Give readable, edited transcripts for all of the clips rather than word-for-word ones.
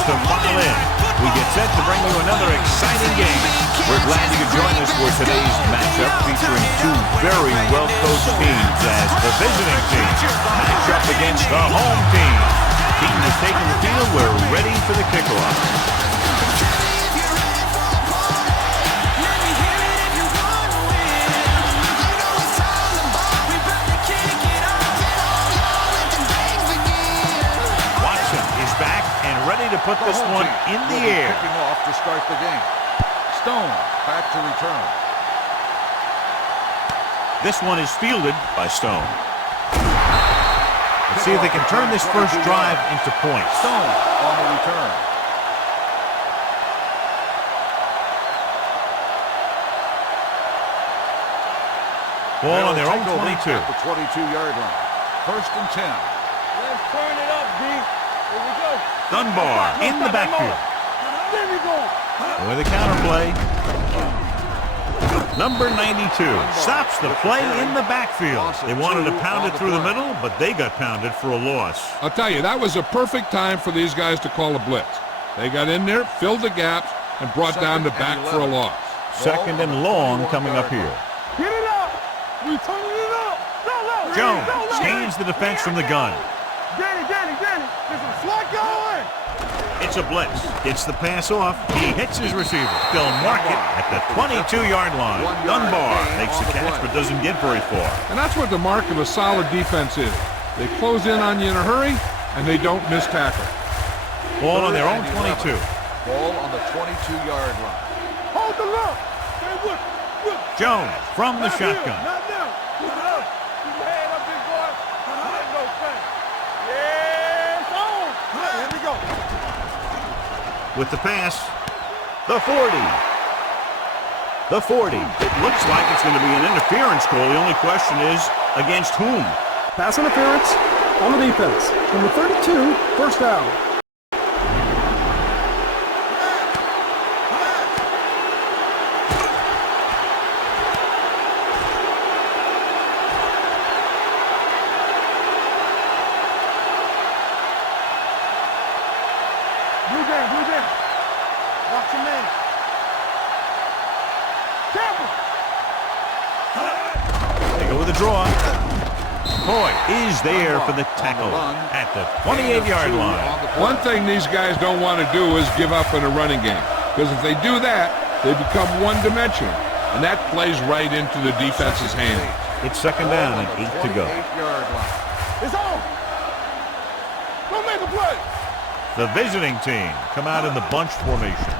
continues to file in. We get set to bring you another exciting game. We're glad you could join us for today's matchup featuring two very well-coached teams as the visiting team match up against the home team. Team is taking the field. We're ready for the kickoff. Ready to put this one in the air. Kicking off to start the game. Stone back to return. This one is fielded by Stone. Let's see if they can turn this first drive into points. Stone on the return. Ball on their own 22. At the 22-yard line. First and 10. Let's turn it up, D. Here we go. Dunbar in the backfield. There we go. With a counterplay. Number 92 stops the play in the backfield. They wanted to pound it through the middle, but they got pounded for a loss. I'll tell you, that was a perfect time for these guys to call a blitz. They got in there, filled the gaps, and brought down the back for a loss. Second and long coming up here. Get it up. We turning it up. Jones gains the defense from the gun. Danny. There's a slot going. It's a blitz. Gets the pass off. He hits his receiver. They'll mark it at the 22-yard line. Dunbar makes the catch but doesn't get very far. And that's what the mark of a solid defense is. They close in on you in a hurry, and they don't miss tackle. Ball on their own 22. Ball on the 22-yard line. Hold the look. Jones from the shotgun. Not now. Keep it up. Keep your head up, big boy. Let go, Frank. Yes, on. Here we go. With the pass, the 40. The 40. It looks like it's going to be an interference call. The only question is, against whom? Pass interference on the defense. Number 32, first down. Blue Jam. Watch your man. Careful. They go with a draw. Boy is there for the tackle at the 28-yard line. One thing these guys don't want to do is give up in a running game. Because if they do that, they become one-dimensional. And that plays right into the defense's hand. It's second down and 8 to go. It's on. Don't make a play. The visiting team come out in the bunch formation.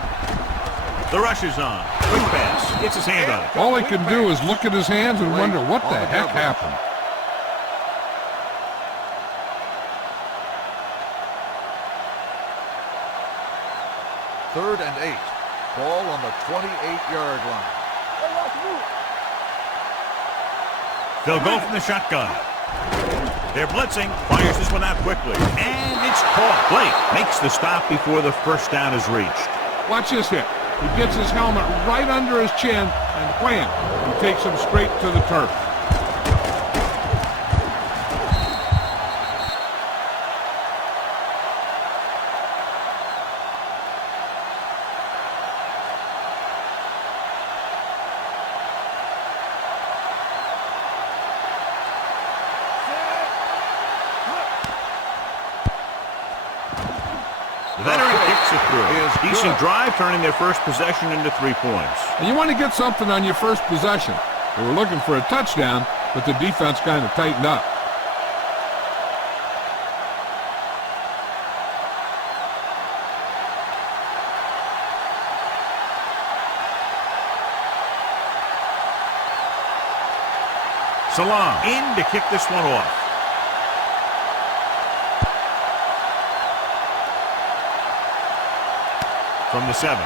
The rush is on. Quick pass. Gets his hand on it. All he can do is look at his hands and wonder what the heck happened. Third and 8. Ball on the 28-yard line. They'll go from the shotgun. They're blitzing. Fires this one out quickly. And it's caught. Blake makes the stop before the first down is reached. Watch this hit. He gets his helmet right under his chin, and wham, he takes him straight to the turf. The veteran kicks it through. Decent drive, turning their first possession into 3 points. And you want to get something on your first possession. They were looking for a touchdown, but the defense kind of tightened up. Salam in to kick this one off. From the 7.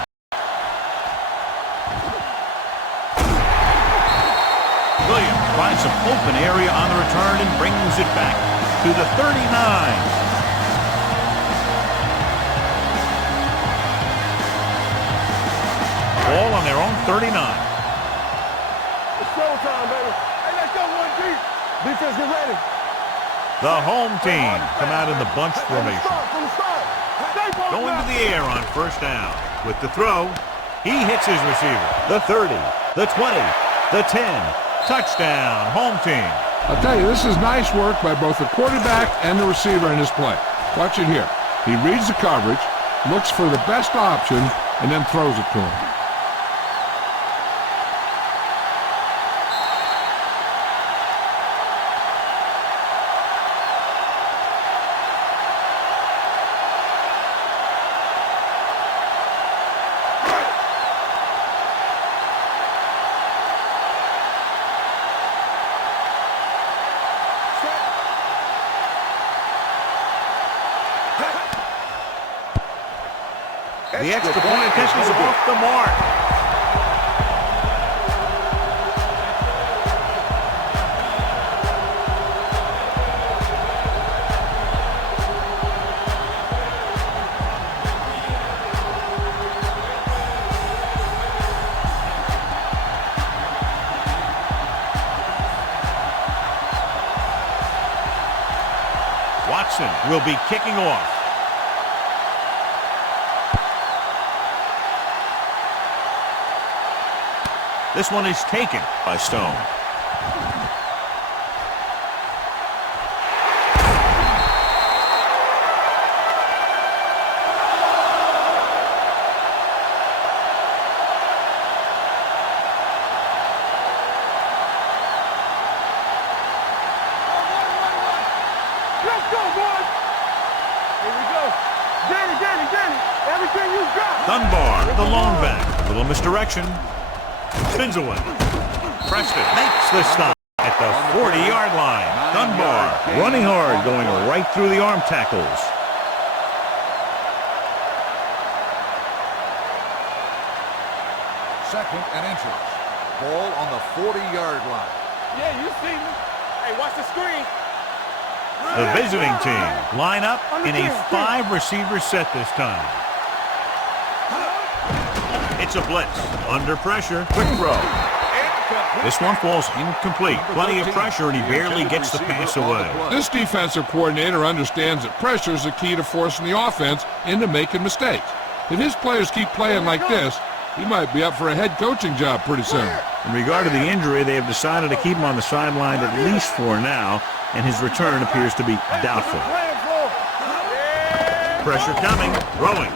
Williams finds some open area on the return and brings it back to the 39. Ball on their own 39. It's showtime, baby. Hey, let's go one deep. Defense, get ready. The home team come out in the bunch formation. From the start. Stay going to the air on first down. With the throw, he hits his receiver. The 30, the 20, the 10. Touchdown, home team. I'll tell you, this is nice work by both the quarterback and the receiver in this play. Watch it here. He reads the coverage, looks for the best option, and then throws it to him. The extra point attempt is off the mark. Watson will be kicking off. This one is taken by Stone. Let's go, boys. Here we go. Danny. Everything you got. Dunbar, the lone back. A little misdirection. Spins away. Preston makes the stop at the 40-yard line. Dunbar running hard, going right through the arm tackles. Second and inches. Ball on the 40-yard line. Yeah, you see me. Hey, watch the screen. The visiting team line up in a 5-receiver set this time. It's a blitz. Under pressure. Quick throw. This one falls incomplete. Plenty of pressure, and he barely gets the pass away. This defensive coordinator understands that pressure is the key to forcing the offense into making mistakes. If his players keep playing like this, he might be up for a head coaching job pretty soon. In regard to the injury, they have decided to keep him on the sideline at least for now, and his return appears to be doubtful. Pressure coming. Throwing.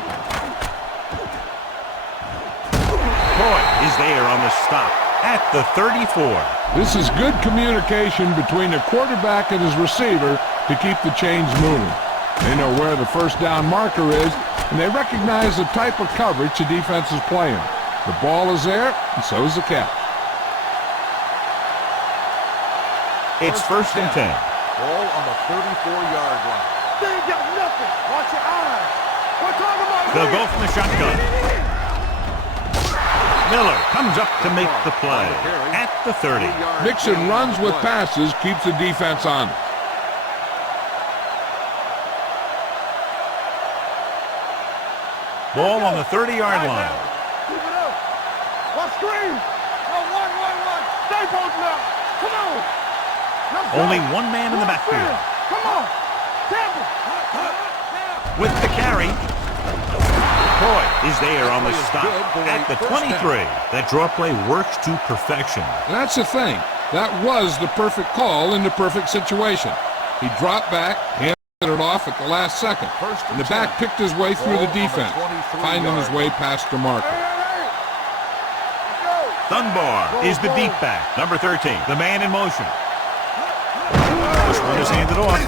Is there on the stop at the 34. This is good communication between the quarterback and his receiver to keep the chains moving. They know where the first down marker is, and they recognize the type of coverage the defense is playing. The ball is there, and so is the catch. It's first and 10. Ball on the 34-yard line. They ain't got nothing. Watch your eyes. We're talking about. They'll go from the shotgun. Miller comes up to make the play at the 30. Mixon runs with passes, keeps the defense on it. Ball on the 30-yard line. Keep it up. Watch screen. No, one. Stay posted up. Come on. Let's go. Only one man in the backfield. Come on. Tampa. With the carry. Boy is there on the stop at the 23. That draw play works to perfection. And that's the thing. That was the perfect call in the perfect situation. He dropped back, handed it off at the last second. And the back picked his way through the defense, finding his way past the marker. Dunbar is the deep back. Number 13, the man in motion. This one is handed off.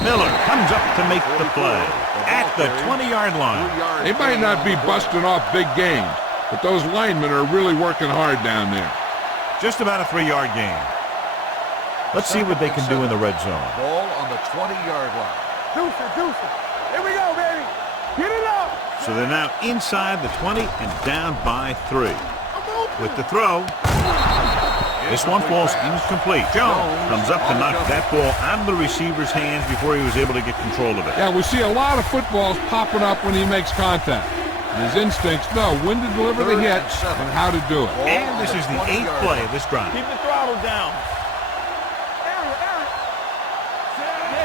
Miller comes up to make the play at the 20-yard line. They might not be busting off big games, but those linemen are really working hard down there. Just about a 3-yard gain. Let's see what they can do in the red zone. Ball on the 20-yard line. Deuce it. Here we go, baby. Get it up. So they're now inside the 20 and down by 3. With the throw. This one falls incomplete. Jones comes up to knock that ball out of the receiver's hands before he was able to get control of it. Yeah, we see a lot of footballs popping up when he makes contact. And his instincts know when to deliver the hit and how to do it. And this is the 8th play of this drive. Keep the throttle down. Area.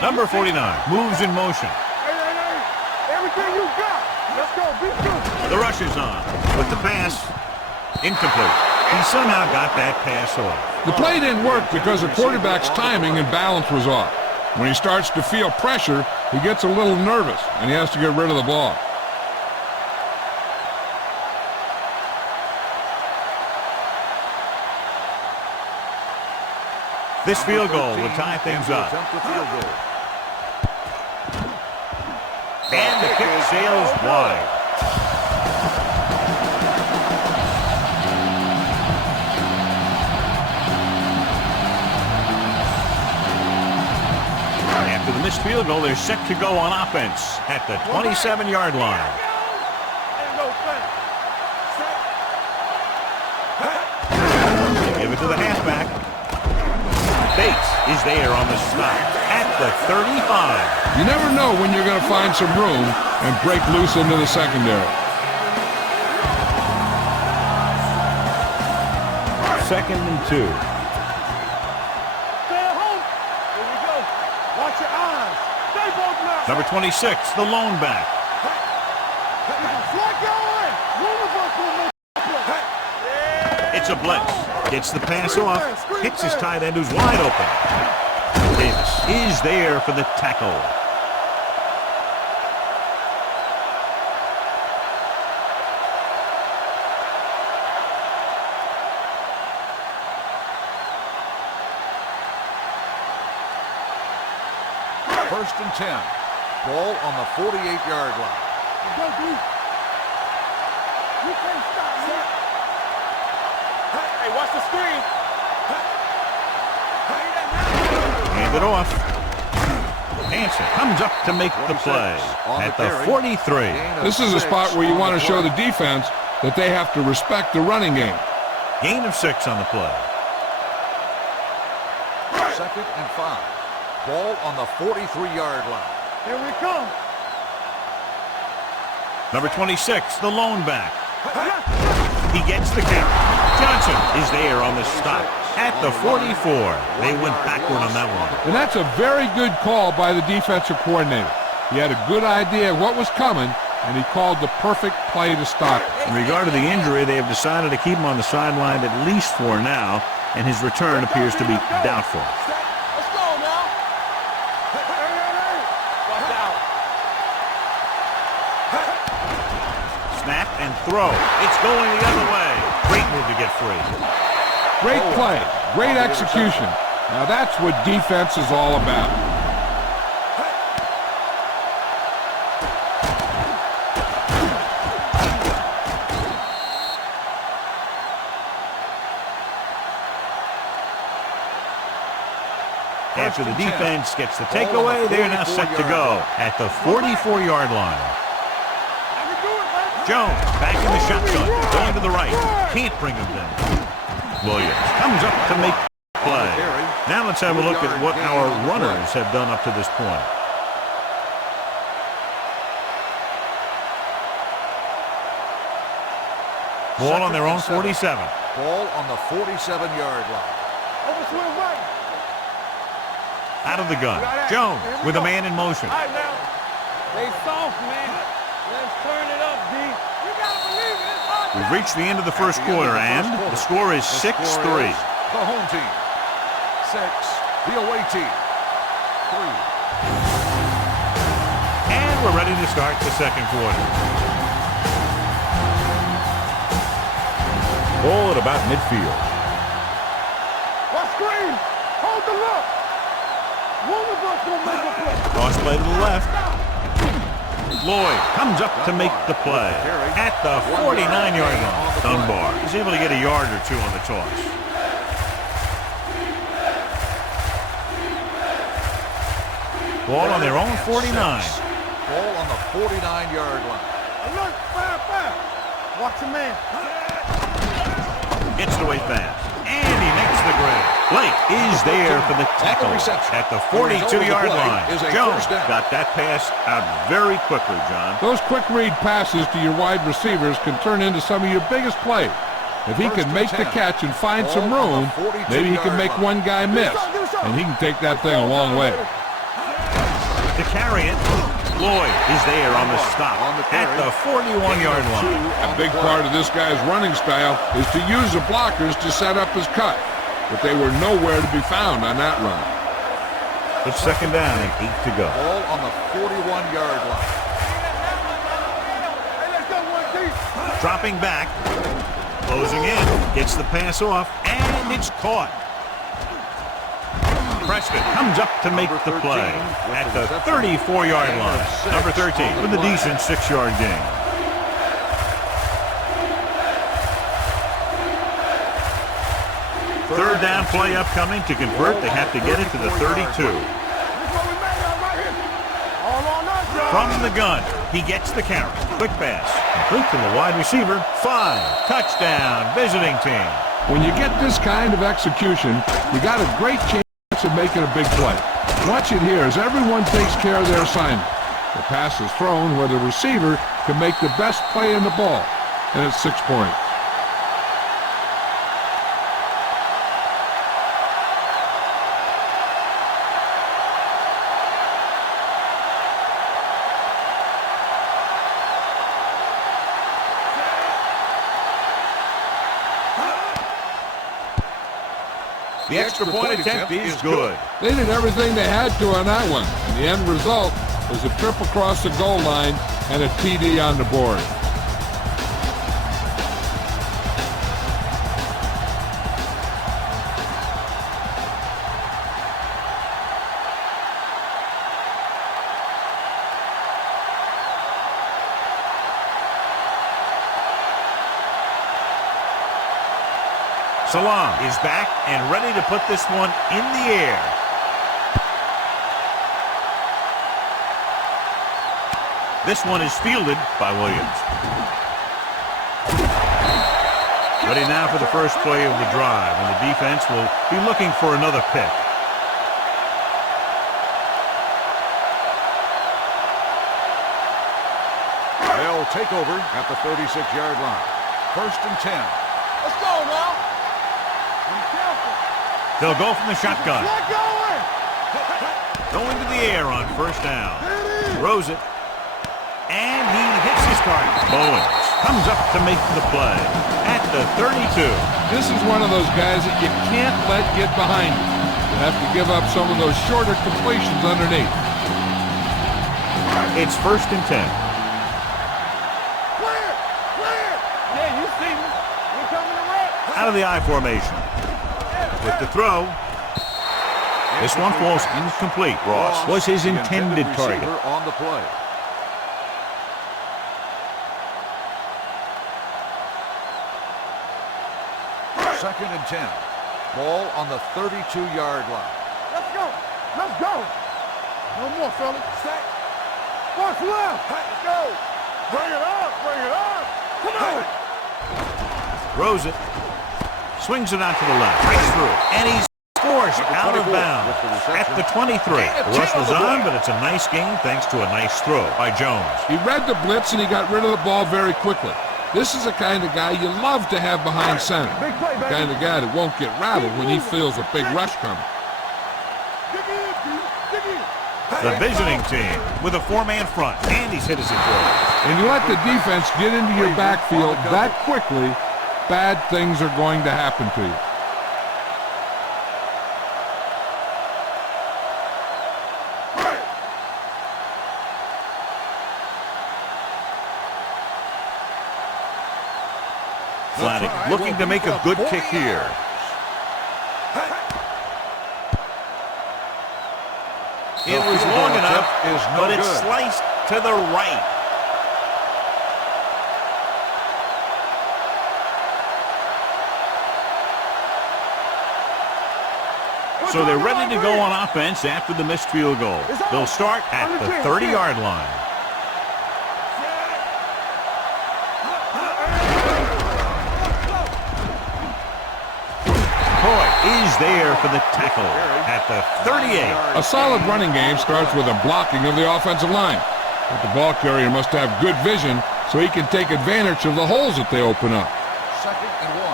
Number 49 moves in motion. Hey. everything you got. Let's go. Be good. The rush is on. With the pass, incomplete. He somehow got that pass off. The play didn't work because the quarterback's timing and balance was off. When he starts to feel pressure, he gets a little nervous, and he has to get rid of the ball. This field goal would tie things up. And the kick sails wide. After the missed field goal, they're set to go on offense at the 27-yard line. They give it to the halfback. Bates is there on the stop at the 35. You never know when you're going to find some room and break loose into the secondary. Second and 2. Stay at home. Here we go. Watch your eyes. Stay both now. Number 26, the lone back. It's a blitz. Gets the pass off. Hits his tight end who's wide open. Davis is there for the tackle. First and 10. Ball on the 48-yard line. Go, D. You can't stop me. Hey, watch the screen. Hand it off. Hanson comes up to make the play at the 43. This is a spot where you want to show the defense that they have to respect the running game. Gain of 6 on the play. Second and 5. Ball on the 43-yard line. Here we come. Number 26, the lone back. He gets the count. Johnson is there on the stop at the 44. They went backward on that one. And that's a very good call by the defensive coordinator. He had a good idea of what was coming, and he called the perfect play to stop it. In regard to the injury, they have decided to keep him on the sideline at least for now, and his return appears to be doubtful. Let's go now. Hey. Watch out. Snap and throw. It's going the other way. Great move to get free. Great play, great execution. Now that's what defense is all about. After the defense gets the takeaway, they're now set to go at the 44-yard line. Jones back in the shotgun, going to the right. Can't bring him down. Williams comes up to make the play. Now let's have a look at what our runners have done up to this point. Ball on their own 47. Ball on the 47-yard line. Overswing right. Out of the gun. Jones with a man in motion. All right, now. They soft, man. Let's turn it up, D. You gotta believe it. It's hard. We've reached the end of the first quarter, and the score is 6-3. The home team 6, the away team 3. And we're ready to start the second quarter. Ball at about midfield. Watch screen. Hold the look. One of us gonna make a play. Toss play to the left. Lloyd comes up to make the play at the 49-yard line. Dunbar is able to get a yard or two on the toss. Ball on their own 49. Ball on the 49-yard line. Alert, fire. Watch your man. Gets it away fast. And he makes the grab. Blake is there for the tackle at the 42-yard line. Jones got that pass out very quickly, John. Those quick read passes to your wide receivers can turn into some of your biggest plays. If he can make the catch and find some room, maybe he can make one guy miss, and he can take that thing a long way. To carry it, Lloyd is there on the stop at the 41-yard line. A big part of this guy's running style is to use the blockers to set up his cut, but they were nowhere to be found on that run. It's second down and 8 to go. Ball on the 41-yard line. Dropping back, closing in, gets the pass off, and it's caught. Preston comes up to make the play at the 34-yard line. Number 13 with a decent 6-yard gain. Third down play upcoming. To convert, they have to get it to the 32. From the gun, he gets the carry. Quick pass. Complete to the wide receiver. 5. Touchdown, visiting team. When you get this kind of execution, you got a great chance of making a big play. Watch it here as everyone takes care of their assignment. The pass is thrown where the receiver can make the best play in the ball, and it's 6 points. The extra point attempt is good. They did everything they had to on that one, and the end result was a trip across the goal line and a TD on the board. Salam is back and ready to put this one in the air. This one is fielded by Williams. Ready now for the first play of the drive, and the defense will be looking for another pick. They'll take over at the 36-yard line. First and 10. Let's go now. They'll go from the shotgun. Going to the air on first down. Throws it. And he hits his target. Bowens comes up to make the play at the 32. This is one of those guys that you can't let get behind you. You have to give up some of those shorter completions underneath. It's first and 10. Clear! Clear! Yeah, you see me. We're coming to red. Out of the I formation. With the throw. This one falls incomplete. Ross was his intended target. On the play. Second and 10. Ball on the 32-yard line. Let's go. Let's go. No more, fellas. Set. What's left? Let's go. Bring it up. Bring it up. Come on. Throws it. Swings it out to the left. Breaks through. And he's forced out of bounds at the 23. The rush was on, but it's a nice game thanks to a nice throw by Jones. He read the blitz and he got rid of the ball very quickly. This is the kind of guy you love to have behind center. The kind of guy that won't get rattled when he feels a big rush coming. The visiting team with a 4-man front. And he's hit his throw. When you let the defense get into your backfield that quickly, bad things are going to happen to you. Flattick looking to make a good kick here. It was long enough, but it's sliced to the right. So they're ready to go on offense after the missed field goal. They'll start at the 30-yard line. Is there for the tackle at the 38. A solid running game starts with a blocking of the offensive line. But the ball carrier must have good vision so he can take advantage of the holes that they open up. Second and 1.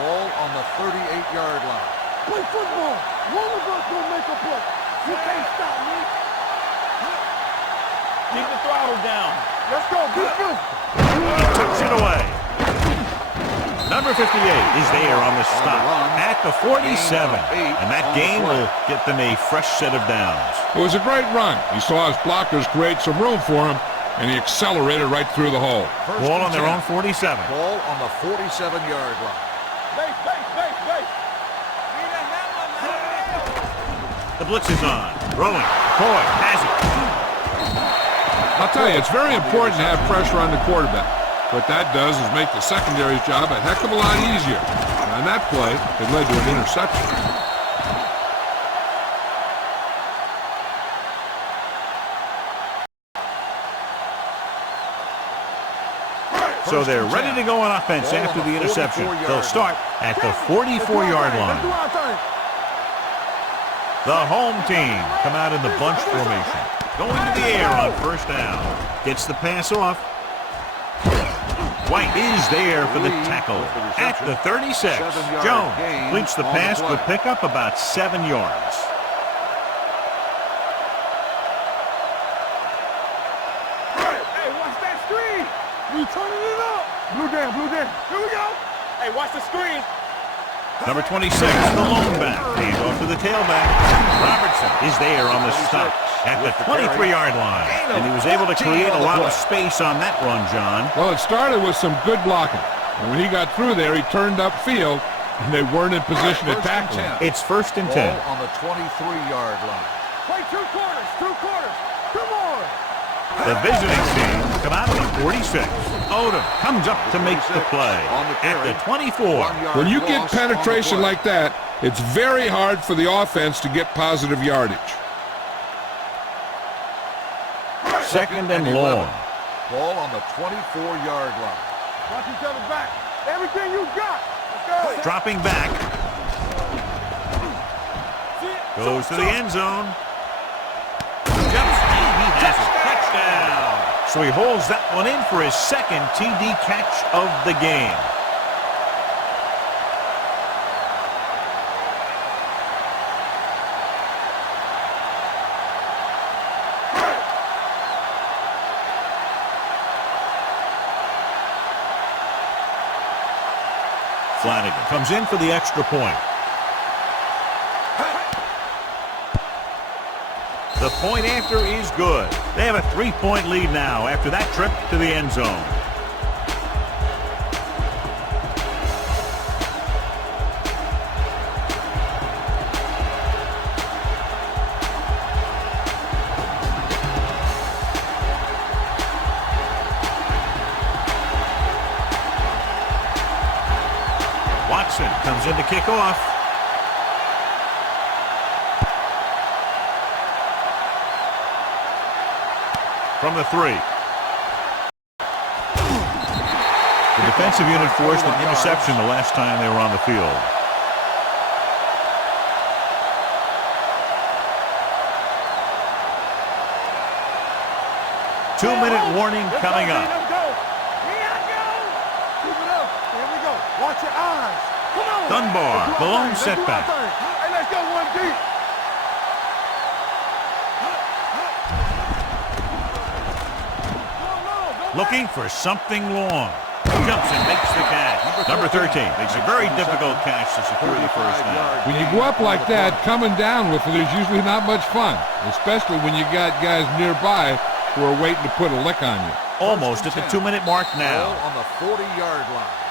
Ball on the 38-yard line. Play football. One of us will make a play. You can't stop me. Keep the throttle down. Let's go. Be good. He tucks it away. Number 58 is there on the stop at the 47. And that gain will get them a fresh set of downs. It was a great run. He saw his blockers create some room for him, and he accelerated right through the hole. Ball on their own 47. Ball on the 47-yard line. Base. The blitz is on. Throwing. McCoy has it. I'll tell you, it's very important to have pressure on the quarterback. What that does is make the secondary's job a heck of a lot easier. And on that play, it led to an interception. So they're ready to go on offense after the interception. They'll start at the 44-yard line. The home team come out in the bunch formation. Going to the air on first down. Gets the pass off. White is there for the tackle at the 36. Jones completes the pass, but pick up about 7 yards. Hey, watch that screen. We turning it up. Blue down. Here we go. Hey, watch the screen. Number 26, the lone back. Hands off to the tailback. Robertson is there on the stop at the 23-yard line. And he was able to create a lot of space on that run, John. Well, it started with some good blocking. And when he got through there, he turned upfield, and they weren't in position to tackle him. It's 1st and 10. Ball on the 23-yard line. Play 2 quarters. Come on. The visiting team come out of the 46. Odom comes up to make the play at the 24. When you get penetration like that, it's very hard for the offense to get positive yardage. 2nd and long. Ball on the 24-yard line. Watch each other back. Everything you got. Let's go. Dropping back. Goes to the end zone. Jumps and he has a touchdown. So he holds that one in for his 2nd TD catch of the game. Flanagan comes in for the extra point. The point after is good. They have a 3-point lead now after that trip to the end zone. Watson comes in to kick off. From the 3. The defensive unit forced an interception the last time they were on the field. Two-minute warning coming up. Let's go. Keep it up. Here we go. Watch your eyes. Come on. Dunbar, the lone setback. Hey, let's go 1 deep. Looking for something long. Jumps and makes the catch. Number 13 makes a very difficult catch to secure the first down. When you go up like that, coming down with it is usually not much fun, especially when you got guys nearby who are waiting to put a lick on you. Almost at the 2-minute mark now. Ball on the 40-yard line.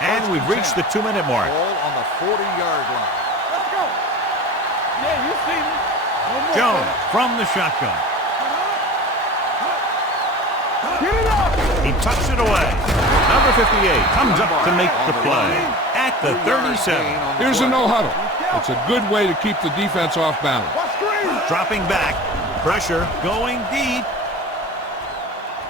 And we've reached the 2-minute mark. Ball on the 40-yard line. Let's go. Yeah, you see me. One more, Jones fella. from the shotgun. Get it up. He tucks it away. Number 58 comes up to make the play at the 37. Here's a no-huddle. It's a good way to keep the defense off balance. Watch screen. Dropping back. Pressure going deep.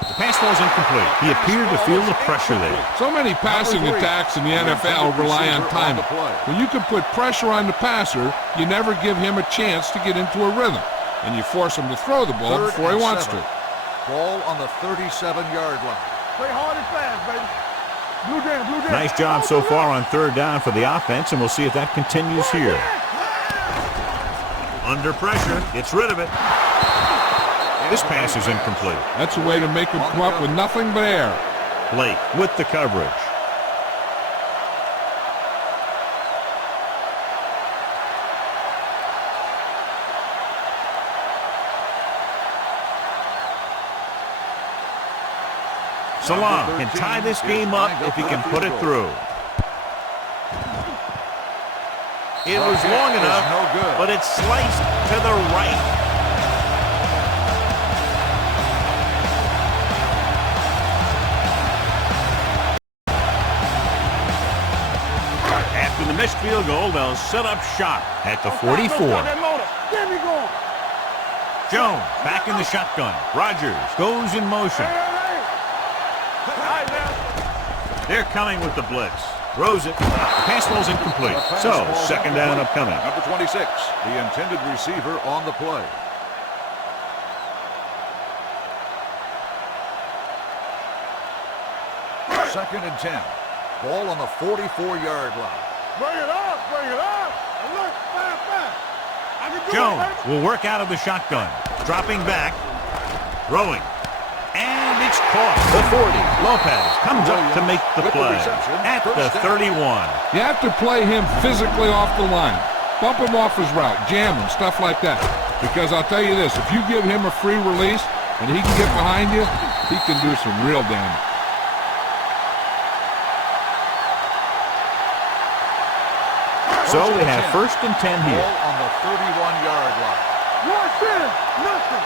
The pass was incomplete. He appeared to feel the pressure there. So many passing attacks in the NFL rely on timing. When you can put pressure on the passer, you never give him a chance to get into a rhythm, and you force him to throw the ball before he wants to. Ball on the 37-yard line. Play hard and fast, baby. Blue jam, blue jam. Nice job so far on third down for the offense, and we'll see if that continues here. Under pressure, gets rid of it. This pass is incomplete. That's a way to make him come up with nothing but air. Blake with the coverage. Salam can tie this game up if he can put it through. It was long enough, but it's sliced to the right. After the missed field goal, they'll set up shop at the 44. Jones back in the shotgun. Rodgers goes in motion. They're coming with the blitz. Throws it. The pass ball's incomplete. So, second down upcoming. Number 26, the intended receiver on the play. Second and 10. Ball on the 44-yard line. Bring it up, bring it up. And look, fast. I can do Jones it, baby. will work out of the shotgun. Dropping back. Throwing. And it's caught. The 40. Lopez comes up to make the play at the 31. You have to play him physically off the line. Bump him off his route, jam him, stuff like that. Because I'll tell you this, if you give him a free release and he can get behind you, he can do some real damage. So we have first and 10 here. Ball on the 31-yard line. What's in? Nothing.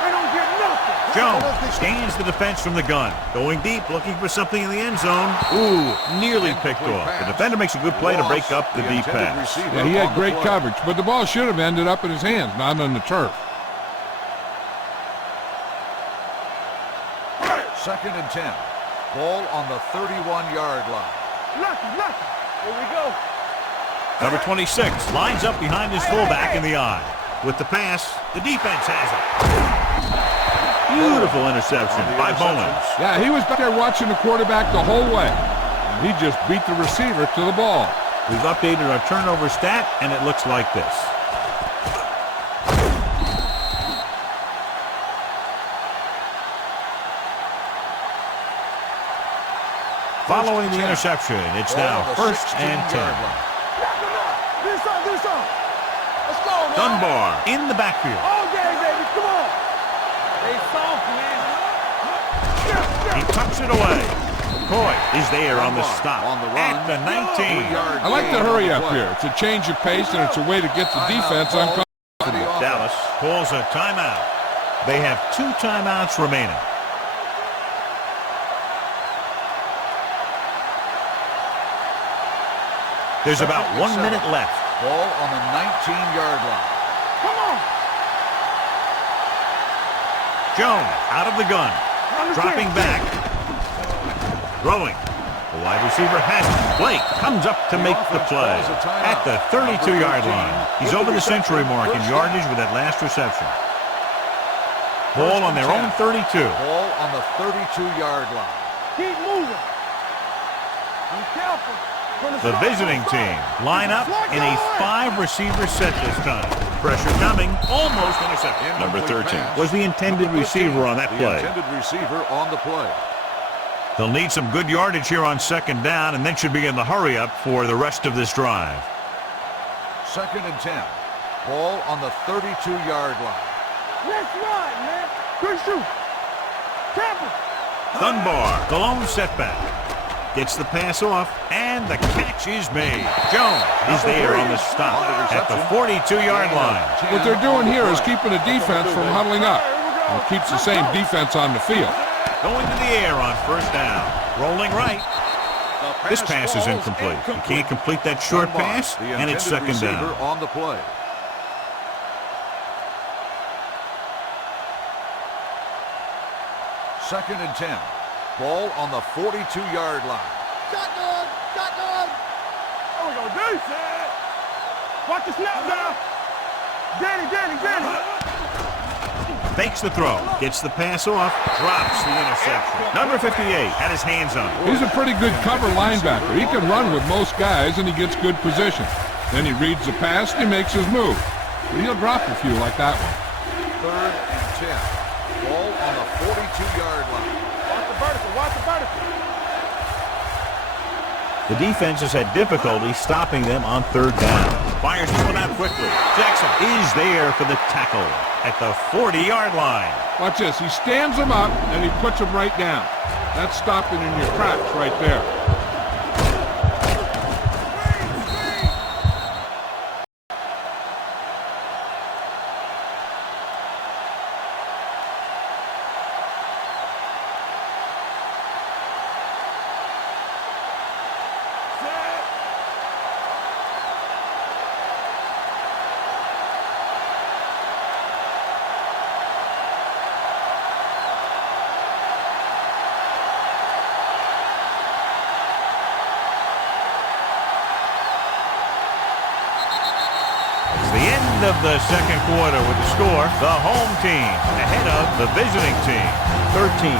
They don't get nothing. Jones scans the defense from the gun. Going deep, looking for something in the end zone. Ooh, nearly picked off. The defender makes a good play to break up the deep pass. Yeah, he had great coverage, but the ball should have ended up in his hands, not on the turf. Second and 10. Ball on the 31-yard line. Nothing. Here we go. Number 26 lines up behind his fullback in the eye. With the pass, the defense has it. Beautiful interception by Bowens. Yeah, he was back there watching the quarterback the whole way. And he just beat the receiver to the ball. We've updated our turnover stat, and it looks like this. Following the interception, it's now first and 10. This on. Let's go, man. Dunbar in the backfield. All game, baby. Come on. They soft, man. He tucks it away. Coy is there on the stop at the 19. I like the hurry up here. It's a change of pace, and it's a way to get the defense uncomfortable. Dallas calls a timeout. They have 2 timeouts remaining. There's about 1 minute left. Ball on the 19-yard line. Come on. Jones out of the gun. Dropping back. Throwing. The wide receiver has it. Blake comes up to make the play at the 32-yard line. He's over the century mark in yardage with that last reception. Ball on their own 32. Ball on the 32-yard line. Keep moving. Be careful. The visiting team line up in a 5-receiver set this time. Pressure coming, almost intercepted. Number 13 was the intended receiver on that play. The intended receiver on the play. They'll need some good yardage here on second down, and then should be in the hurry up for the rest of this drive. Second and 10. Ball on the 32-yard line. Let's ride, man. Good shoot. Careful. Dunbar, the lone setback. Gets the pass off, and the catch is made. Jones is there on the stop at the 42-yard line. What they're doing here is keeping the defense from huddling up. And it keeps the same defense on the field. Going to the air on first down. Rolling right. This pass is incomplete. He can't complete that short pass, and it's second down. On the play. Second and 10. Ball on the 42-yard line. Shotgun. There we go. Defense. Watch the snap now. Danny. Fakes the throw. Gets the pass off. Drops the interception. Number 58 had his hands on it. He's a pretty good cover linebacker. He can run with most guys, and he gets good position. Then he reads the pass, and he makes his move. But he'll drop a few like that one. 3rd and 10. Ball on the 42-yard line. Watch the vertical. Watch the vertical. The defense has had difficulty stopping them on 3rd down. Fires this one out quickly. Jackson is there for the tackle at the 40-yard line. Watch this. He stands him up, and he puts him right down. That's stopping in your tracks right there. Of the second quarter with the score, the home team ahead of the visiting team, 13-10.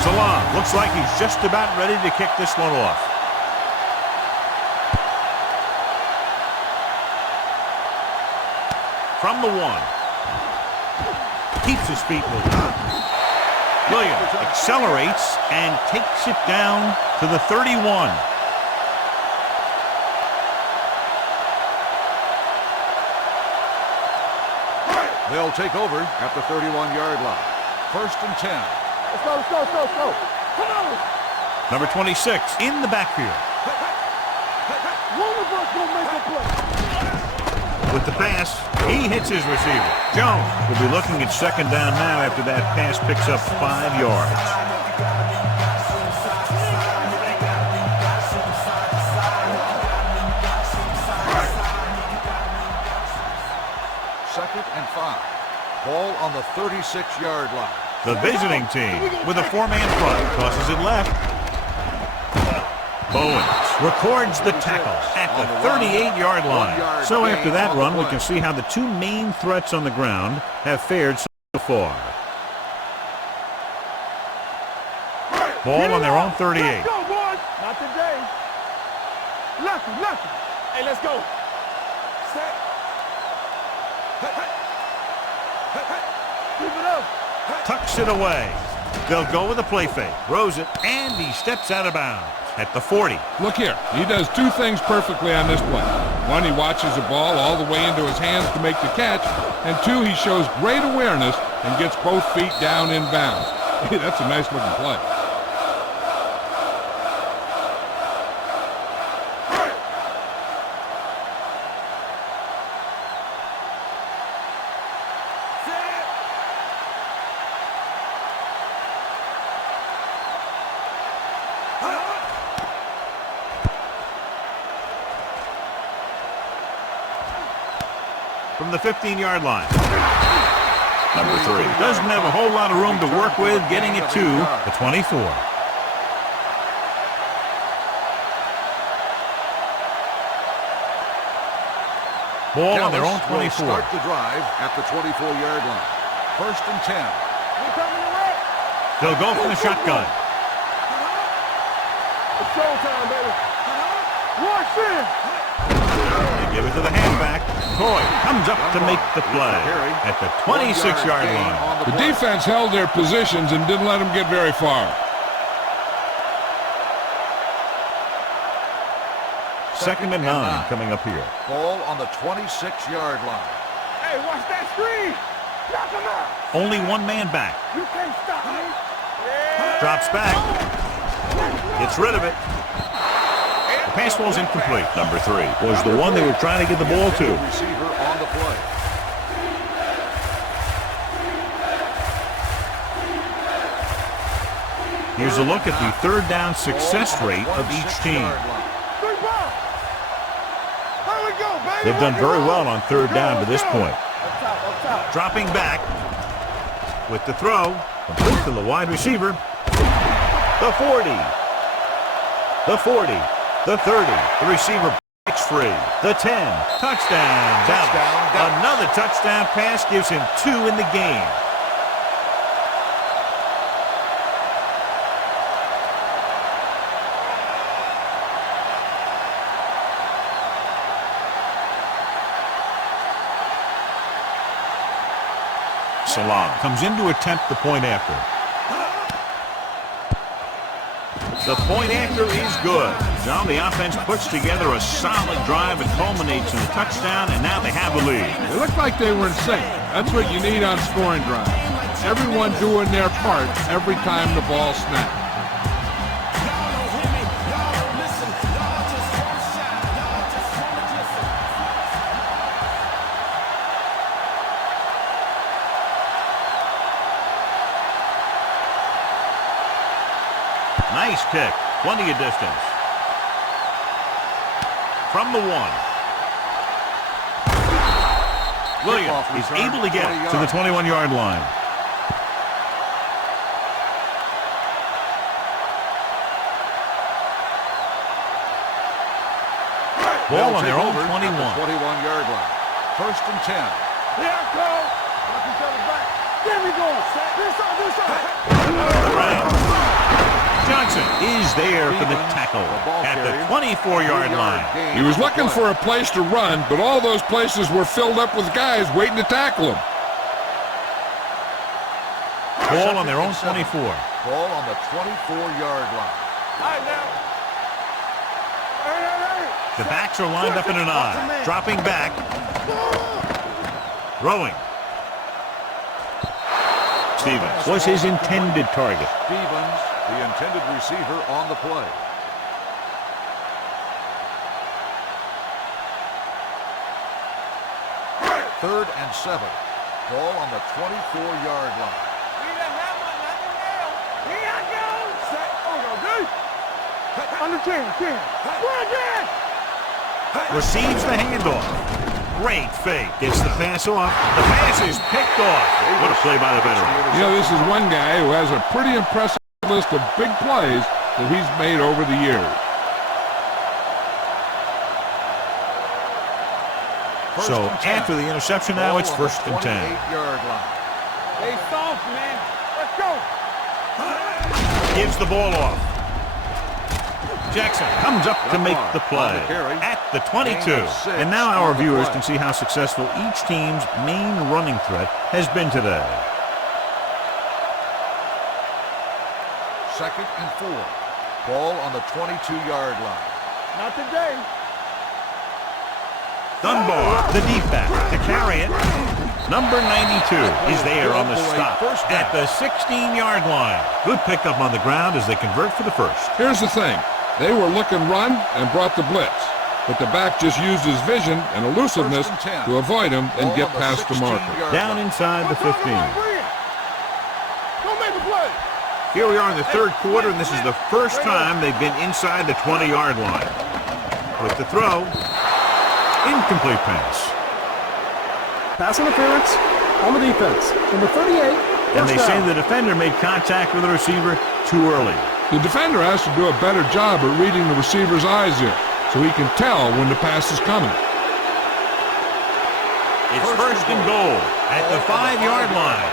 Salam looks like he's just about ready to kick this one off. From the 1. Keeps his feet moving. Williams accelerates and takes it down to the 31. They'll take over at the 31-yard line. 1st and 10. Let's go, let's go, let's go, let's go. Come on. Number 26 in the backfield. One of us will make a play. With the pass, he hits his receiver. Jones will be looking at 2nd down now after that pass picks up 5 yards. Second and 5. Ball on the 36-yard line. The visiting team with a 4-man front tosses it left. Bowens records the tackle at the 38-yard line. So after that run, we can see how the two main threats on the ground have fared so far. Ball on their own 38. Let's go, boys. Not today. Lucky, lucky. Hey, let's go. Set. Keep it up. Tucks it away. They'll go with a play fake. Throws it, and he steps out of bounds at the 40. Look here. He does 2 things perfectly on this play. 1, he watches the ball all the way into his hands to make the catch. And 2, he shows great awareness and gets both feet down in bounds. Hey, that's a nice-looking play. From the 15-yard line. Number 3 doesn't have a whole lot of room to work with, getting it to the 24. Ball on their own 24. Start the drive at the 24-yard line. 1st and 10. They'll go from the shotgun. It's showtime, baby. Watch it. They give it to the halfback. Coy comes up to make the play at the 26-yard line. The defense held their positions and didn't let them get very far. 2nd and 9 coming up here. Ball on the 26-yard line. Hey, watch that screen. Knock him out. Only 1 man back. You can't stop me. Drops back. Gets rid of it. The pass ball's incomplete. Number 3 was the one they were trying to get the ball to. Receiver on the play. Here's a look at the 3rd down success rate of each team. They've done very well on 3rd down to this point. Dropping back. With the throw, complete to the wide receiver. The 40. The 40. The 30. The receiver breaks free. The 10. Touchdown. Dallas. Another touchdown pass gives him 2 in the game. Salam comes in to attempt the point after. The point after is good. Now the offense puts together a solid drive and culminates in a touchdown, and now they have a lead. It looked like they were in sync. That's what you need on scoring drives. Everyone doing their part every time the ball snaps. Nice kick. Plenty of distance. From the 1. Williams is able to get to the 21-yard line. Ball on their own 21. 21-yard line. First and 10. Here I go. Knock each other back. There we go. This side. Johnson is there for the tackle at the 24-yard line. He was looking for a place to run, but all those places were filled up with guys waiting to tackle him. Ball on their own 24. Ball on the 24-yard line. The backs are lined up in an I. Dropping back. Throwing. Stevens was his intended target. Stevens, the intended receiver on the play. Third and 7. Ball on the 24-yard line. Under 10. Receives the handoff. Great fake. Gets the pass off. The pass is picked off. What a play by the veteran. You know, this is one guy who has a pretty impressive list of big plays that he's made over the years. So after the interception now, it's first and 10. 28-yard line. Hey, soft, man. Let's go. Gives the ball off. Jackson comes up to make the play at the 22. And now our viewers can see how successful each team's main running threat has been today. Second and 4. Ball on the 22-yard line. Not today. Dunbar, the deep back, to carry it. Number 92 is there on the stop at the 16-yard line. Good pickup on the ground as they convert for the first. Here's the thing. They were looking run and brought the blitz, but the back just used his vision and elusiveness to avoid him and get past the marker. Down inside the 15. Don't make the play. Here we are in the third quarter, and this is the first time they've been inside the 20-yard line. With the throw, incomplete pass. Pass interference on the defense. Number 38. And they say the defender made contact with the receiver too early. The defender has to do a better job at reading the receiver's eyes here, so he can tell when the pass is coming. It's first and goal at the 5-yard line.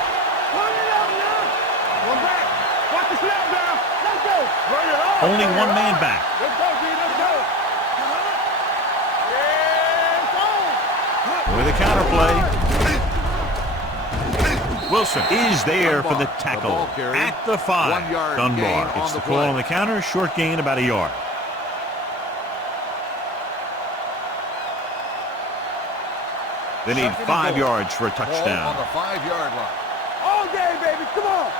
One back. Watch the snap down. Let's go. Bring it on. Only one man back. Let's go, D. Let's go. Yeah, With a counter play. Wilson is there for the tackle at the 5. Dunbar gets the call on the counter. Short gain, about a yard. They need 5 yards for a touchdown. On the 5-yard line. all day, baby. Come on.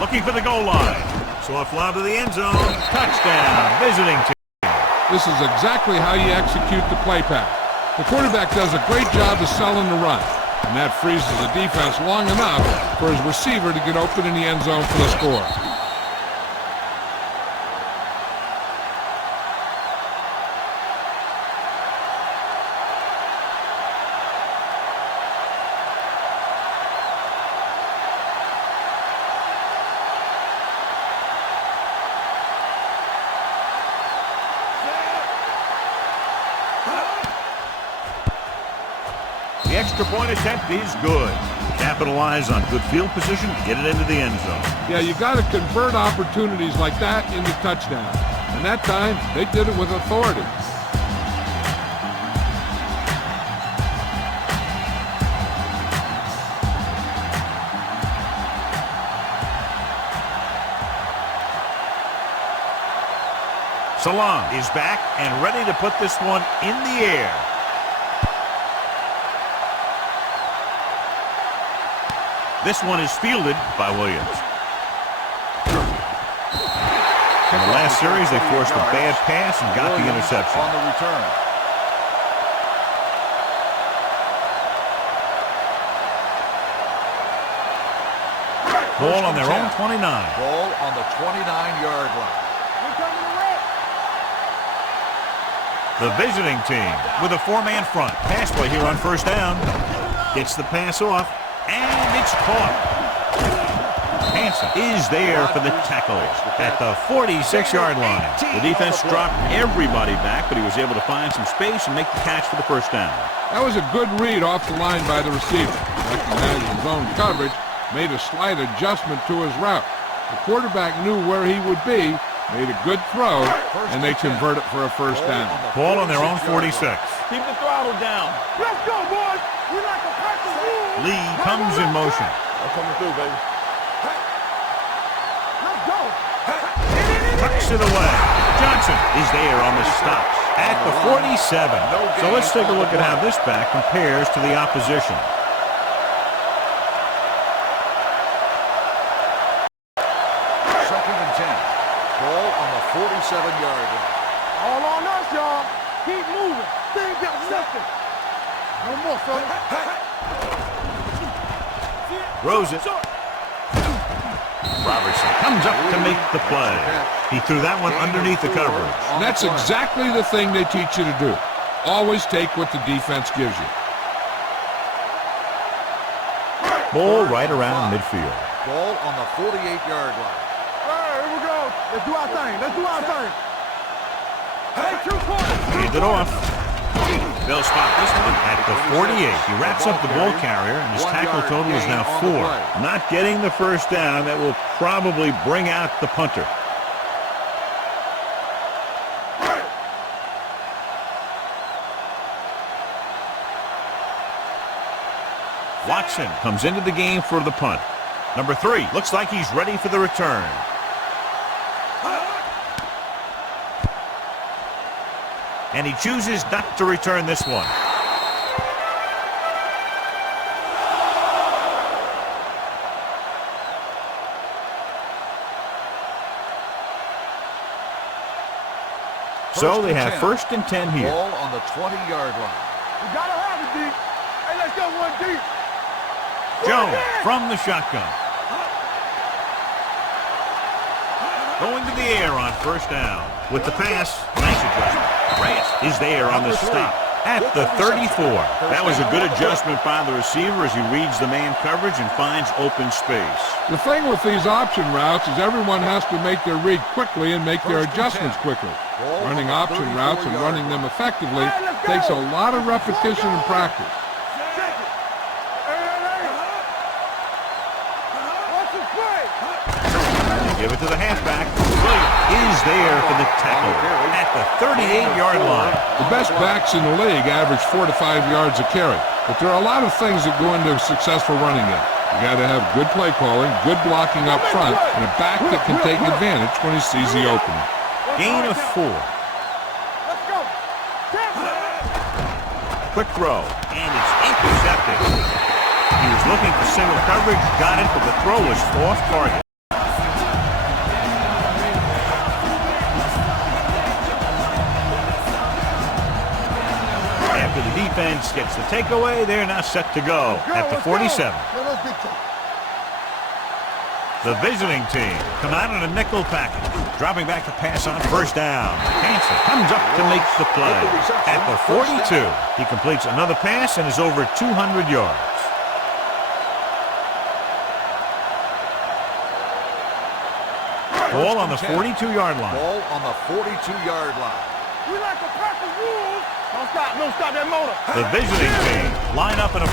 Looking for the goal line. So a fly to the end zone. Touchdown. Visiting team. This is exactly how you execute the play pass. The quarterback does a great job of selling the run, and that freezes the defense long enough for his receiver to get open in the end zone for the score. extra point attempt is good. Capitalize on good field position, get it into the end zone. Yeah, you got to convert opportunities like that into touchdowns. And that time, they did it with authority. Salam is back and ready to put this one in the air. This one is fielded by Williams. In the last series, they forced a bad pass and got the interception. On the return. Ball on their own 29. Ball on the 29-yard line. The visiting team with a four-man front. Pass play here on first down. Gets the pass off, and it's caught. Hansen is there for the tackle at the 46-yard line. The defense dropped everybody back, but he was able to find some space and make the catch for the first down. That was a good read off the line by the receiver. Recognized his zone coverage, made a slight adjustment to his route. The quarterback knew where he would be, made a good throw, and they convert it for a first down. Ball on their own 46. Keep the throttle down. Let's go, boys. We like to practice rules. Lee comes in motion. I'm coming through, baby. Let's go. Tucks it away. Johnson is there on the stop at the 47. So let's take a look at how this back compares to the opposition. Second and 10. Ball on the 47-yard line. All on us, y'all. Keep moving. Things got nothing. No more, fella. Throws it. Robertson comes up to make the play. He threw that one underneath the coverage. And that's exactly the thing they teach you to do. Always take what the defense gives you. Ball right around midfield. Ball on the 48-yard line. Here we go. Let's do our thing. Let's do our thing. Hey, true corner. Hand it off. They'll spot this one at the 48. He wraps up the ball carrier, and his tackle total is now 4. Not getting the first down. That will probably bring out the punter. Watson comes into the game for the punt. Number 3 looks like he's ready for the return. And he chooses not to return this one. So they have first and 10 here. Ball on the 20-yard line. We gotta have it, D. Hey, let's go one deep. Jones from the shotgun. Going to the air on first down. With the pass, nice adjustment. Grant is there on the stop at the 34. That was a good adjustment by the receiver as he reads the man coverage and finds open space. The thing with these option routes is everyone has to make their read quickly and make their adjustments quickly. Running option routes and running them effectively takes a lot of repetition and practice. Give it to the halfback. Williams is there for the tackle at the 38-yard line. The best backs in the league average 4 to 5 yards a carry, but there are a lot of things that go into a successful running game. You got to have good play calling, good blocking up front, and a back that can take advantage when he sees the opening. Gain of 4. Let's go. Quick throw, and it's intercepted. He was looking for single coverage, got it, but the throw was off target. After the defense gets the takeaway, they're now set to go at the 47. The visiting team come out in a nickel package, dropping back to pass on first down. Hansen comes up to make the play at the 42. He completes another pass and is over 200 yards. Ball on the 42-yard line. Ball on the 42-yard line. We like to practice rules. Don't stop that motor. The visiting team line up in a 4-3.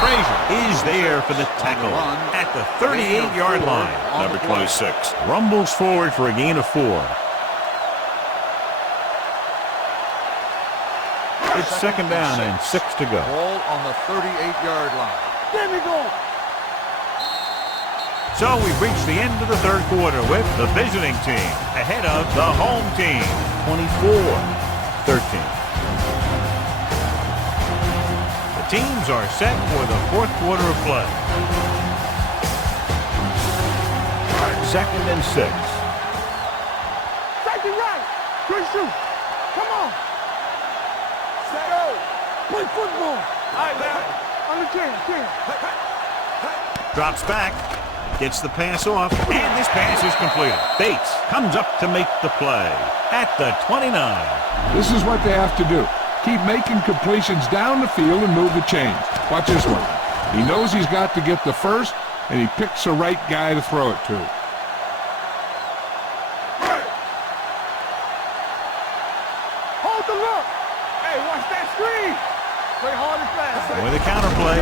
Frazier is there for the tackle at the 38-yard line. Number 26. Rumbles forward for a gain of 4. It's second down and 6 to go. Ball on the 38-yard line. There we go. So we've reached the end of the third quarter with the visiting team ahead of the home team, 24-13. The teams are set for the fourth quarter of play. Second and 6. Safety right. Good shoot. Come on. Go. Play football. All right, man. On the 10. Drops back. Gets the pass off, and this pass is completed. Bates comes up to make the play at the 29. This is what they have to do. Keep making completions down the field and move the chains. Watch this one. He knows he's got to get the first, and he picks the right guy to throw it to. Hold the look. Hey, watch that screen. Play hard and fast. With a counter play.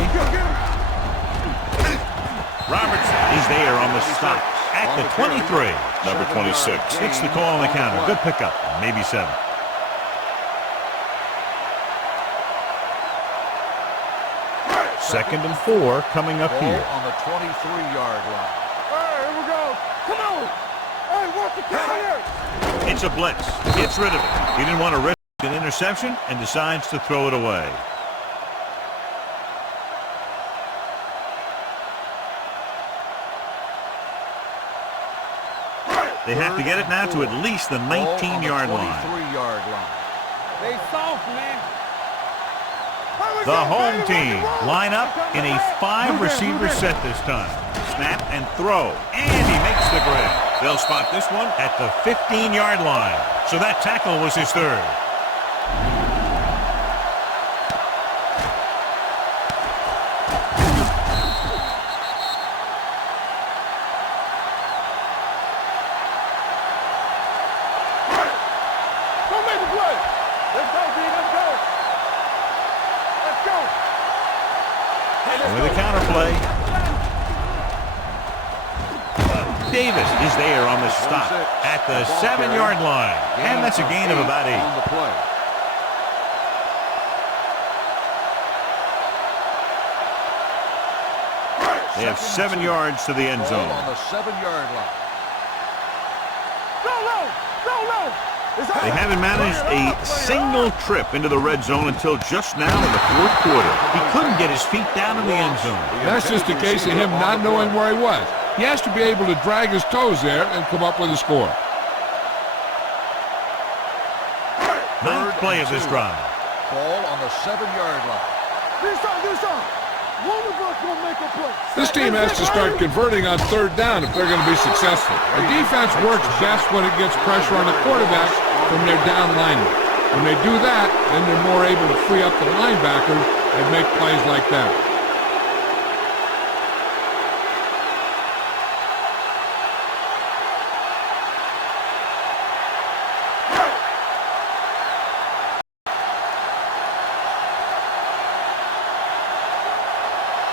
Robertson is there on the stop at the 23. Number 26. It's the call on the counter. Good pickup. Maybe 7. Second and 4 coming up Ball here. on the 23-yard line. Hey, here we go. Come on. Hey, watch the carrier. It's a blitz. Gets rid of it. He didn't want to risk an interception and decides to throw it away. They have to get it now to at least the 19-yard line. 23-yard line. They soft, man. The home team line up in a 5-receiver set this time. Snap and throw. And he makes the grab. They'll spot this one at the 15-yard line. So that tackle was his third. Don't make the play. Let's go, D. Let's go. Let's go. And with a counter play, Davis is there on the stop at the 7-yard line. And that's a gain of about 8. On the play. They have 7 yards to the end Ball zone. on the 7-yard line. Go low. Go low. They haven't managed a single trip into the red zone until just now in the fourth quarter. He couldn't get his feet down in the end zone. That's just a case of him not knowing where he was. He has to be able to drag his toes there and come up with a score. Ninth play of this drive. Ball on the 7-yard line. Do something. One of us will make a play. This team has to start converting on third down if they're going to be successful. The defense works best when it gets pressure on the quarterback from their down linemen. When they do that, then they're more able to free up the linebackers and make plays like that.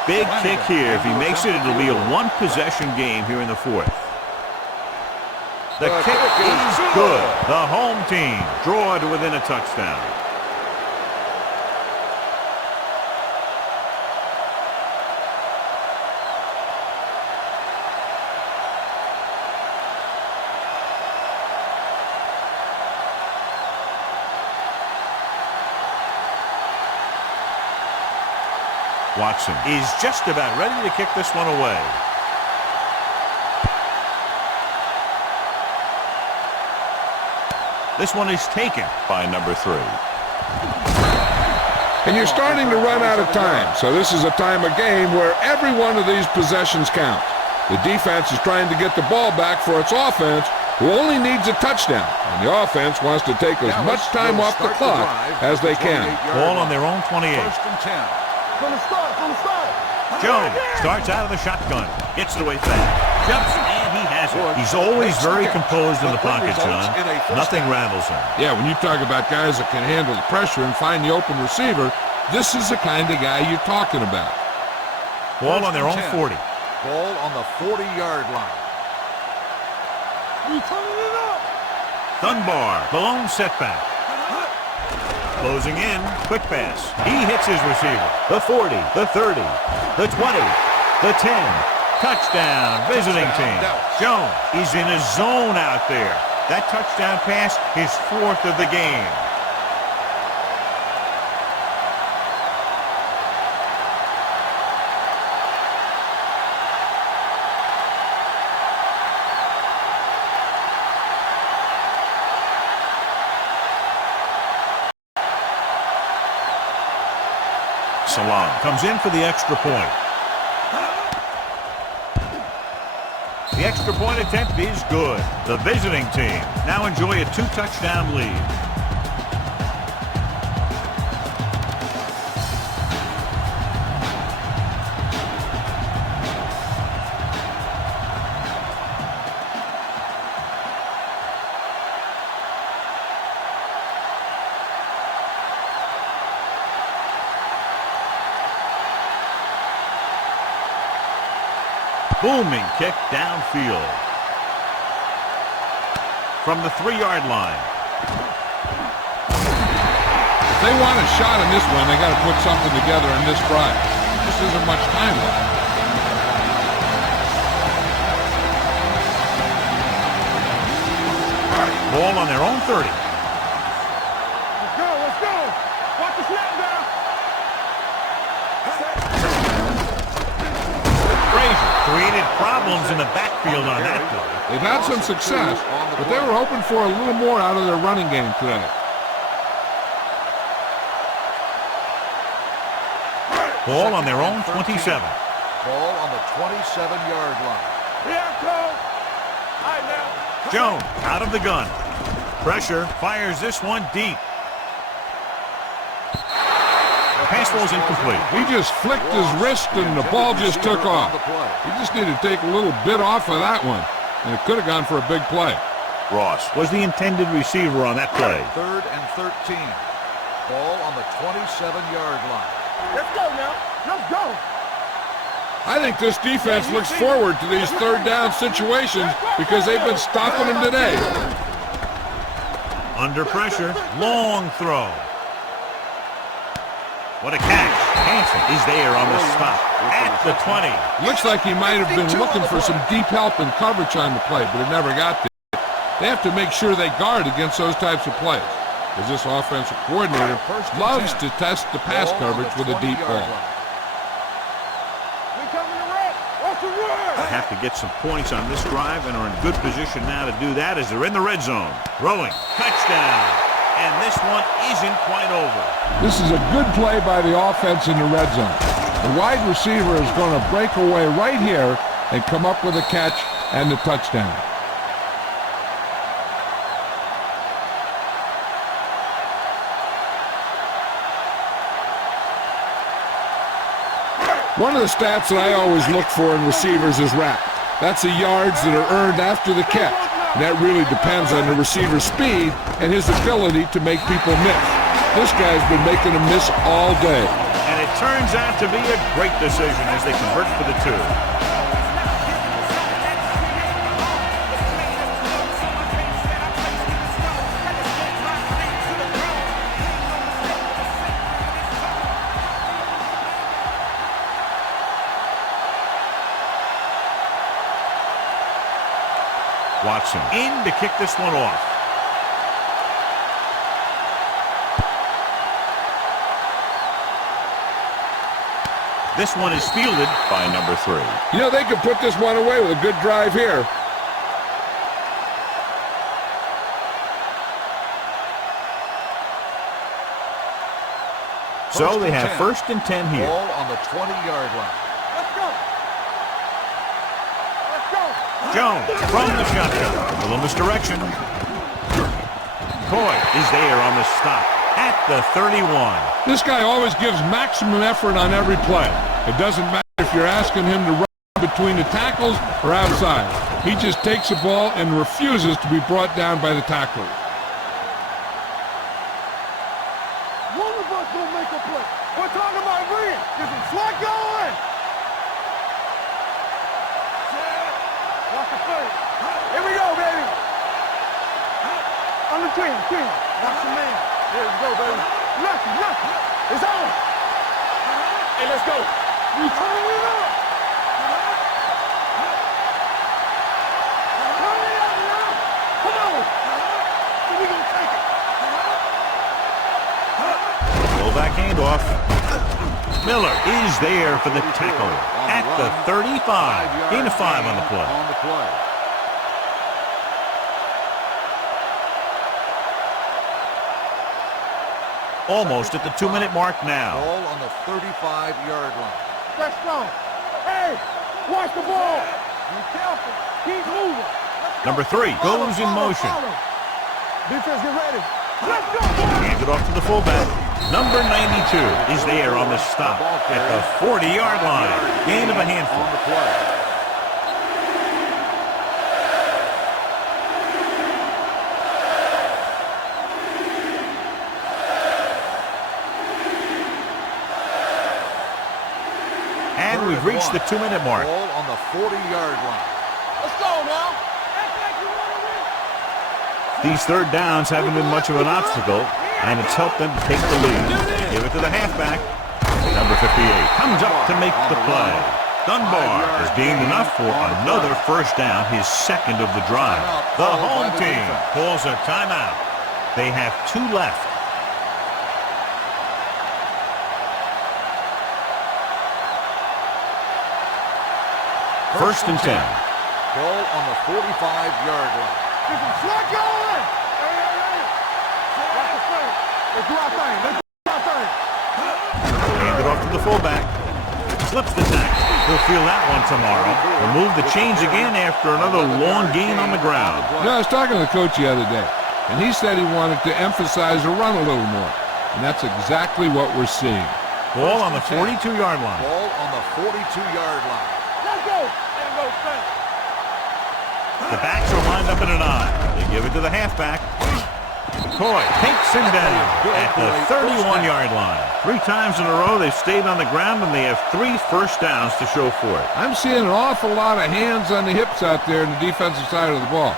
Big kick here. If he makes it, it'll be a one-possession game here in the fourth. The kick is good. The home team draw to within a touchdown. Watson is just about ready to kick this one away. This one is taken by number 3. And you're starting to run out of time, so this is a time of game where every one of these possessions counts. The defense is trying to get the ball back for its offense, who only needs a touchdown, and the offense wants to take as much time off the clock as they can. Ball on their own 28. First and 10. From the start. Jones starts out of the shotgun, gets it away fast, jumps, and he has has it. He's always very composed in the pocket, John. Nothing rattles him. Yeah, when you talk about guys that can handle the pressure and find the open receiver, this is the kind of guy you're talking about. Ball on their own 40. Ball on the 40-yard line. You turning it up. Dunbar, the lone setback. Closing in, quick pass. He hits his receiver. The 40, the 30, the 20, the 10. Touchdown, visiting team. Jones is in a zone out there. That touchdown pass, his 4th of the game. Salam comes in for the extra point. The extra point attempt is good. The visiting team now enjoy a 2-touchdown lead. Booming kick downfield. From the 3-yard line. If they want a shot in this one, they got to put something together in this drive. This isn't much time left. Ball on their own 30. Let's go, let's go. Watch the snap down. Frazier created problems in the backfield on that play. They've had some success, but they were hoping for a little more out of their running game today. Ball on their own 27. Ball on the 27-yard line. Yeah, Cole. All right, now. Jones out of the gun. Pressure, fires this one deep. Pass ball's incomplete. He just flicked his wrist and the ball just took off. He just needed to take a little bit off of that one, and it could have gone for a big play. Ross was the intended receiver on that play. 3rd and 13. Ball on the 27-yard line. Let's go now. Let's go. I think this defense looks forward to these 3rd down situations because they've been stopping them today. Under pressure, long throw. What a catch. Hanson is there on the stop at the 20. Looks like he might have been looking for some deep help and coverage on the play, but it never got there. They have to make sure they guard against those types of plays, because this offensive coordinator loves to test the pass coverage with a deep ball. We coming to red. What's the word? They have to get some points on this drive and are in good position now to do that as they're in the red zone. Throwing. Touchdown. And this one isn't quite over. This is a good play by the offense in the red zone. The wide receiver is going to break away right here and come up with a catch and the touchdown. One of the stats that I always look for in receivers is RAP. That's the yards that are earned after the catch. That really depends on the receiver's speed and his ability to make people miss. This guy's been making them miss all day. And it turns out to be a great decision as they convert for the 2. Watson in to kick this one off. This one is fielded by number 3. You know, they could put this one away with a good drive here. So they have 1st and 10 here. Ball on the 20-yard line. Let's go. Let's go. Jones from the shotgun. A little misdirection. Coy is there on the stop at the 31. This guy always gives maximum effort on every play. It doesn't matter if you're asking him to run between the tackles or outside. He just takes the ball and refuses to be brought down by the tackler. One of us gonna make a play. We're talking about Green. Get some slack going. Watch the play. Here we go, baby. On the 10. Watch the man. There we go, baby. Left. It's on. Hey, let's go. You turn it up. Turn it up now. Come on. We gonna take it. Fullback handoff. Miller is there for the tackle at the 35. Gain of 5 on the play. Almost at the 2-minute mark now. Ball on the 35-yard line. Let's go. Hey, watch the ball. Be careful. Keep moving. Number 3 goes in motion. Defense, get ready. Let's go. Hands it off to the fullback. Number 92 is there on the stop at the 40-yard line. Gain of a handful. On the play. And we've reached the 2-minute mark. Ball on the 40-yard line. Let's go now. These third downs haven't been much of an obstacle, and it's helped them to take the lead. Give it to the halfback. Number 58 comes up to make the play. Dunbar has gained enough for another first down, his second of the drive. The home team calls a timeout. They have 2 left. First and 10. Ball on the 45-yard line. Get some slack going. Hey. Watch the play. Let's do our thing. Hand it off to the fullback. Slips the tackle. He'll feel that one tomorrow. Remove the chains again after another long gain on the ground. You know, I was talking to the coach the other day, and he said he wanted to emphasize the run a little more. And that's exactly what we're seeing. Ball on the 42-yard line. Ball on the 42-yard line. Let's go. Let's go, Frank. The backs are lined up in an I. They give it to the halfback. McCoy takes him down at the 31-yard line. 3 times in a row they've stayed on the ground, and they have 3 first downs to show for it. I'm seeing an awful lot of hands on the hips out there in the defensive side of the ball.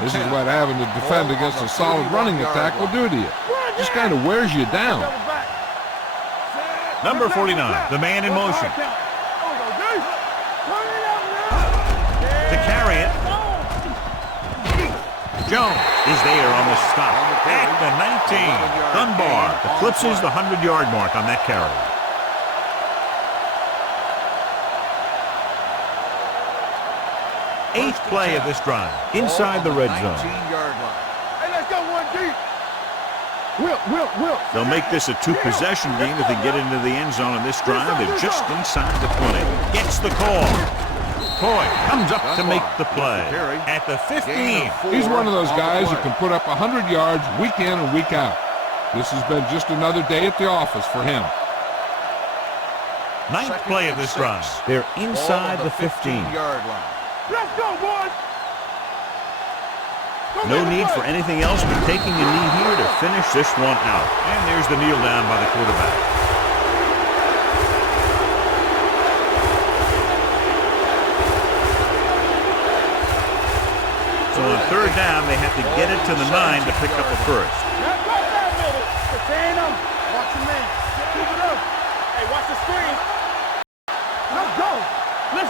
This is what having to defend against a solid running attack will do to you. It just kind of wears you down. Number 49, the man in motion. To carry it, Jones is there on the stop at the 19. Dunbar eclipses the 100-yard mark on that carry. Eighth play of this drive, inside the red zone. 19-yard line. Hey, let's go one deep. Will. They'll make this a 2-possession game if they get into the end zone on this drive. They're just inside the 20. Gets the call. Coy comes up to make the play at the 15. He's one of those guys who can put up 100 yards week in and week out. This has been just another day at the office for him. Ninth play of this drive. They're inside the 15. line. Let's go, boys. No need for anything else but taking a knee here to finish this one out. And there's the kneel down by the quarterback. So on third down, they have to get it to the 9 to pick up a first. Let's go, Contain them. Watch the man. Keep it up. Hey, watch the screen. Let's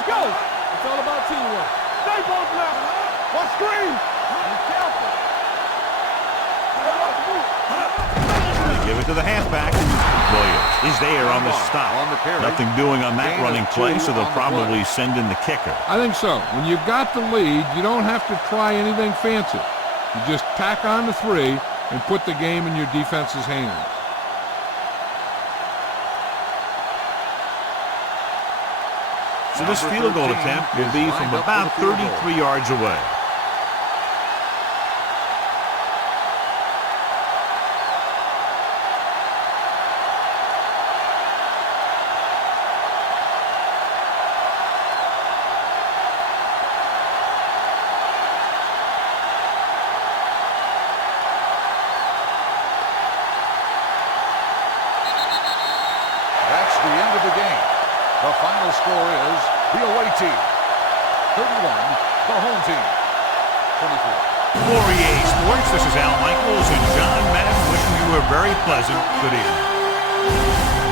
go. It's all about teamwork. Stay both left. Watch screen. Be careful. They give it to the halfback. Williams is there on the stop. Nothing doing on that running play, so they'll probably send in the kicker. I think so. When you've got the lead, you don't have to try anything fancy. You just tack on the 3 and put the game in your defense's hands. So this field goal attempt will be from about 33 yards away. the end of the game. The final score is the away team 31, the home team 24. For EA Sports, this is Al Michaels and John Madden wishing you a very pleasant good evening.